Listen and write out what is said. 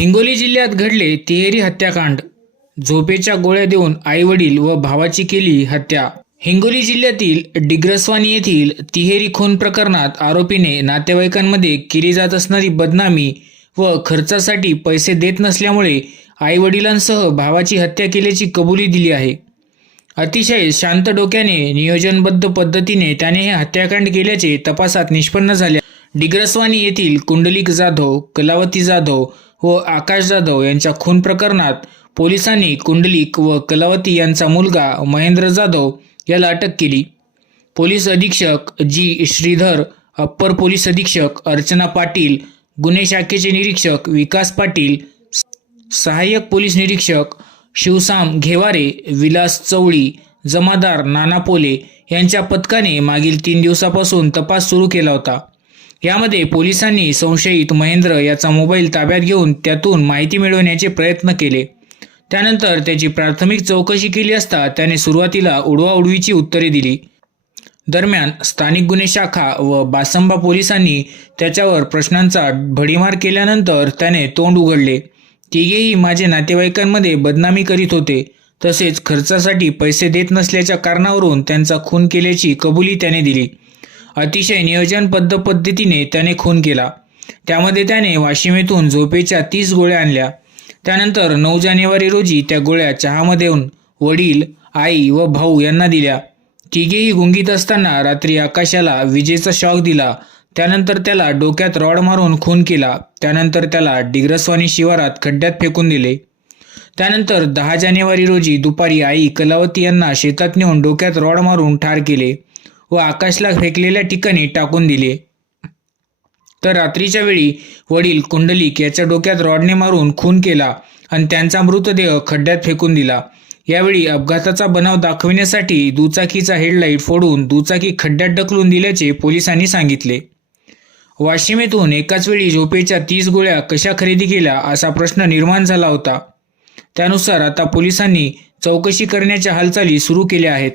हिंगोली जिल्ह्यात घडले तिहेरी हत्याकांड. झोपेच्या गोळ्या देऊन आईवडील व भावाची केली हत्या. हिंगोली जिल्ह्यातील डिग्रसवानी येथील तिहेरी खून प्रकरणात आरोपीने नातेवाईकांमध्ये केली जात असणारी बदनामी व खर्चासाठी पैसे देत नसल्यामुळे आईवडिलांसह भावाची हत्या केल्याची कबुली दिली आहे. अतिशय शांत डोक्याने नियोजनबद्ध पद्धतीने त्याने हे हत्याकांड केल्याचे तपासात निष्पन्न झाले. डिग्रसवानी येथील कुंडलिक जाधव कलावती जाधव व आकाश जाधव यांच्या खून प्रकरणात पोलिसांनी कुंडलिक व कलावती यांचा मुलगा महेंद्र जाधव याला अटक केली. पोलीस अधीक्षक जी. श्रीधर अप्पर पोलीस अधीक्षक अर्चना पाटील गुन्हे शाखेचे निरीक्षक विकास पाटील सहाय्यक पोलीस निरीक्षक शिवसाम घेवारे विलास चवळी जमादार नाना पोले यांच्या पथकाने मागील तीन दिवसापासून तपास सुरू केला होता. यामध्ये पोलिसांनी संशयित महेंद्र याचा मोबाईल ताब्यात घेऊन त्यातून माहिती मिळवण्याचे प्रयत्न केले. त्यानंतर त्याची प्राथमिक चौकशी केली असता त्याने सुरुवातीला उडवाउडवीची उत्तरे दिली. दरम्यान स्थानिक गुन्हे शाखा व बासंबा पोलिसांनी त्याच्यावर प्रश्नांचा भडीमार केल्यानंतर त्याने तोंड उघडले. तिघेही माझे नातेवाईकांमध्ये बदनामी करीत होते. तसेच खर्चासाठी पैसे देत नसल्याच्या कारणावरून त्यांचा खून केल्याची कबुली त्याने दिली. अतिशय नियोजनबद्ध पद्धतीने त्याने खून केला. त्यामध्ये त्याने वाशिमेतून झोपेच्या तीस गोळ्या आणल्या. त्यानंतर नऊ जानेवारी रोजी त्या गोळ्या चहामध्ये येऊन वडील आई व भाऊ यांना दिल्या. तिघेही गुंगीत असताना रात्री आकाशाला विजेचा शॉक दिला. त्यानंतर त्याला डोक्यात रॉड मारून खून केला. त्यानंतर त्याला डिग्रसवानी शिवारात खड्ड्यात फेकून दिले. त्यानंतर दहा जानेवारी रोजी दुपारी आई कलावती यांना शेतात नेऊन डोक्यात रॉड मारून ठार केले. व आकाशला फेकलेल्या ठिकाणी टाकून दिले. तर रात्रीच्या वेळी वडील कुंडलिक याच्या डोक्यात रॉडने मारून खून केला आणि त्यांचा मृतदेह खड्ड्यात फेकून दिला. यावेळी अपघाताचा बनाव दाखविण्यासाठी दुचाकीचा हेडलाईट फोडून दुचाकी खड्ड्यात ढकलून दिल्याचे पोलिसांनी सांगितले. वाशिम येथून एकाच वेळी झोपेच्या तीस गोळ्या कशा खरेदी केल्या असा प्रश्न निर्माण झाला होता. त्यानुसार आता पोलिसांनी चौकशी करण्याच्या हालचाली सुरू केल्या आहेत.